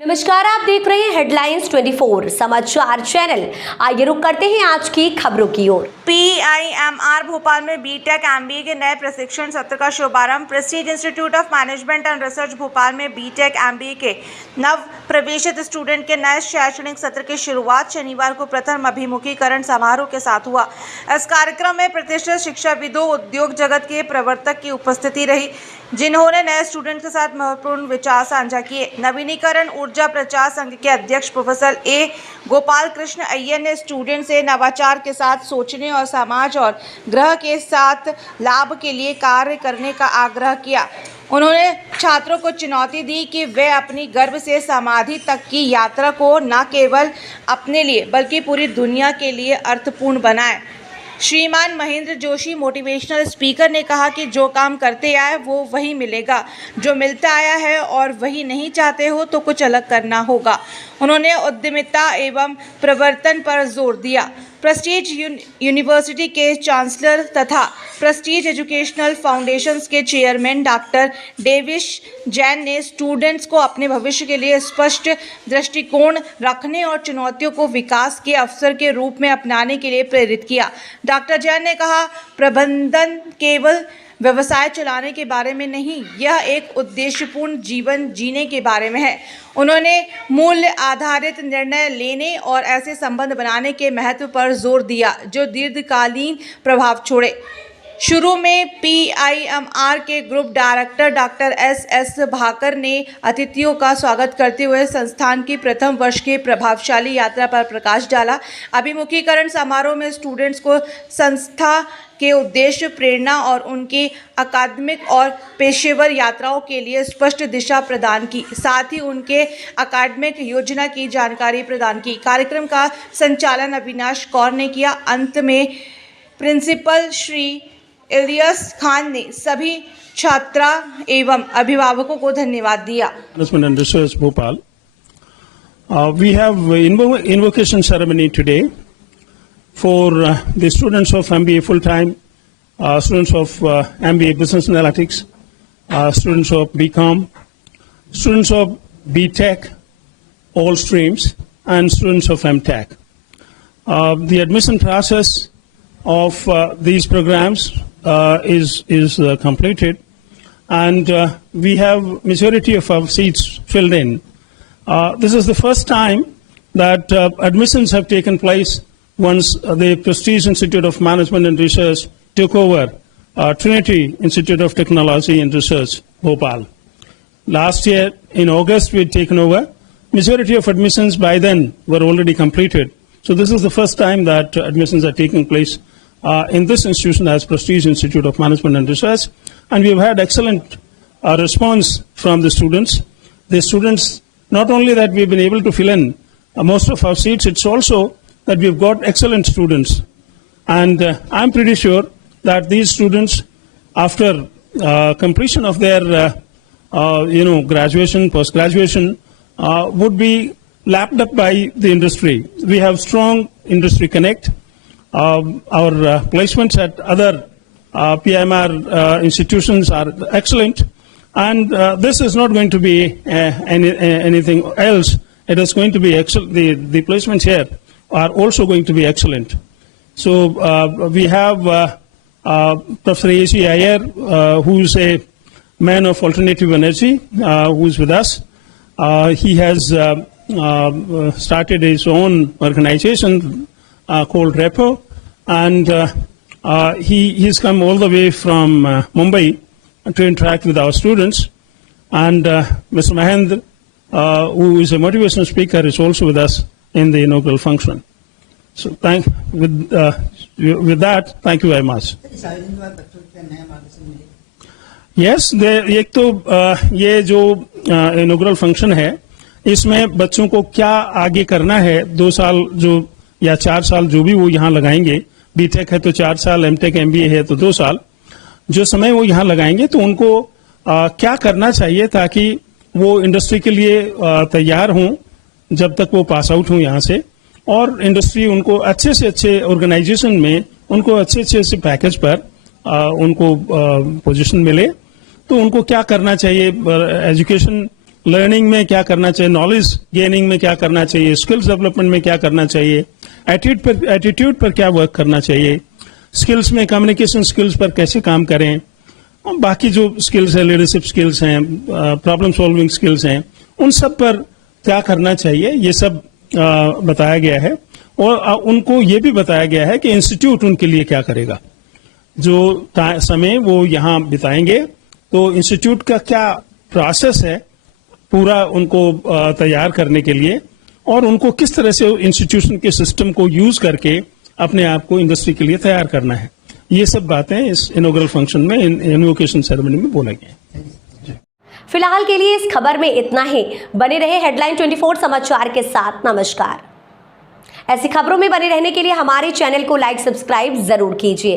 नमस्कार, आप देख रहे हैं हेडलाइंस 24 समाचार चैनल। आइए रुक करते हैं आज की खबरों की ओर। PIMR भोपाल में बीटेक एमबीए के नए प्रशिक्षण सत्र का शुभारंभ। Prestige institute of management and research Bhopal में बीटेक एमबीए के नव प्रवेशित स्टूडेंट के नए शैक्षणिक सत्र की शुरुआत शनिवार को प्रथम अभिमुखीकरण समारोह के साथ हुआ। इस कार्यक्रम में प्रतिष्ठित शिक्षाविदों, उद्योग जगत के प्रवर्तक की उपस्थिति रही, जिन्होंने नए स्टूडेंट के साथ महत्वपूर्ण विचार साझा किए। नवीनीकरण ऊर्जा प्रचार संघ के अध्यक्ष प्रोफेसर ए गोपाल कृष्ण अय्यर ने स्टूडेंट से नवाचार के साथ सोचने और समाज और ग्रह के साथ लाभ के लिए कार्य करने का आग्रह किया। उन्होंने छात्रों को चुनौती दी कि वे अपनी गर्भ से समाधि तक की यात्रा को न केवल अपने लिए बल्कि पूरी दुनिया के लिए अर्थपूर्ण बनाएं। श्रीमान महेंद्र जोशी मोटिवेशनल स्पीकर ने कहा कि जो काम करते आए वो वही मिलेगा, जो मिलता आया है और वही नहीं चाहते हो तो कुछ अलग करना होगा। उन्होंने उद्यमिता एवं प्रवर्तन पर जोर दिया। प्रेस्टीज यूनिवर्सिटी के चांसलर तथा प्रेस्टीज एजुकेशनल फाउंडेशंस के चेयरमैन डॉक्टर डेविस जैन ने स्टूडेंट्स को अपने भविष्य के लिए स्पष्ट दृष्टिकोण रखने और चुनौतियों को विकास के अवसर के रूप में अपनाने के लिए प्रेरित किया। डॉक्टर जैन ने कहा, प्रबंधन केवल व्यवसाय चलाने के बारे में नहीं, यह एक उद्देश्यपूर्ण जीवन जीने के बारे में है। उन्होंने मूल्य आधारित निर्णय लेने और ऐसे संबंध बनाने के महत्व पर जोर दिया जो दीर्घकालीन प्रभाव छोड़े। शुरू में PIMR के group director doctor SS Bhakar ने अतिथियों का स्वागत करते हुए संस्थान की प्रथम वर्ष की प्रभावशाली यात्रा पर प्रकाश डाला। अभिमुखीकरण समारोह में स्टूडेंट्स को संस्था के उद्देश्य, प्रेरणा और उनकी अकादमिक और पेशेवर यात्राओं के लिए स्पष्ट दिशा प्रदान की, साथ ही उनके अकादमिक योजना की जानकारी प्रदान की। कार्यक्रम का संचालन अविनाश कौर ने किया। अंत में प्रिंसिपल श्री इलियास खान ने सभी छात्रा एवं अभिभावकों को धन्यवाद दिया। Management and Research Bhopal. We have invocation ceremony today for the students of MBA full-time, students of MBA Business Analytics, students of BCom, students of BTech, all streams, and students of MTech. The admission process of these programs is completed, and we have majority of our seats filled in. This is the first time that admissions have taken place once the Prestige Institute of Management and Research took over Trinity Institute of Technology and Research, Bhopal. Last year in August we had taken over. Majority of admissions by then were already completed. So this is the first time that admissions are taking place in this institution as Prestige Institute of Management and Research, and we have had excellent response from the students. The students, not only that we've been able to fill in most of our seats, it's also that we've got excellent students. And I'm pretty sure that these students, after completion of their graduation, post-graduation, would be lapped up by the industry. We have strong industry connect. Our placements at other PIMR institutions are excellent, and this is not going to be anything else. It is going to be excellent. The placements here are also going to be excellent. So we have Professor A.C. Iyer, who is a man of alternative energy, who is with us. He has started his own organization called REPO, and he's come all the way from Mumbai to interact with our students. And Mr. Mahendra, who is a motivational speaker, is also with us in the inaugural function. So with that, thank you very much. Yes, एक तो ये जो inaugural function है, इसमें बच्चों को क्या आगे करना है, 2 साल जो या 4 साल जो भी वो यहाँ लगाएंगे, बीटेक है तो 4 साल, एमटेक एमबीए है तो 2 साल, जो समय वो यहाँ लगाएंगे तो उनको क्या करना चाहिए ताकि वो इंडस्ट्री के लिए तैयार हों जब तक वो पास आउट हों यहाँ से, और इंडस्ट्री उनको अच्छे से अच्छे ऑर्गेनाइजेशन में उनको अच्छे अच्छे पैकेज पर उनको पोजीशन मिले, तो उनको क्या करना चाहिए, एजुकेशन लर्निंग में क्या करना चाहिए, नॉलेज गेनिंग में क्या करना चाहिए, स्किल्स डेवलपमेंट में क्या करना चाहिए, एटीट्यूड पर क्या वर्क करना चाहिए, स्किल्स में कम्युनिकेशन स्किल्स पर कैसे काम करें, और बाकी जो स्किल्स हैं, लीडरशिप स्किल्स हैं, प्रॉब्लम सॉल्विंग स्किल्स हैं, उन सब पर क्या करना चाहिए, ये सब बताया गया है। और उनको ये भी बताया गया है कि इंस्टीट्यूट उनके लिए क्या करेगा। जो समय वो यहाँ बिताएंगे तो इंस्टीट्यूट का क्या प्रोसेस है पूरा उनको तैयार करने के लिए, और उनको किस तरह से इंस्टीट्यूशन के सिस्टम को यूज करके अपने आप को इंडस्ट्री के लिए तैयार करना है। ये सब बातें इस इनॉग्रल फंक्शन में, इनवोकेशन सेरेमनी में बोला गया है। फिलहाल के लिए इस खबर में इतना ही। बने रहे हेडलाइन 24 समाचार के साथ। नमस्कार। ऐसी खबरों में बने रहने के लिए हमारे चैनल को लाइक, सब्सक्राइब जरूर कीजिए।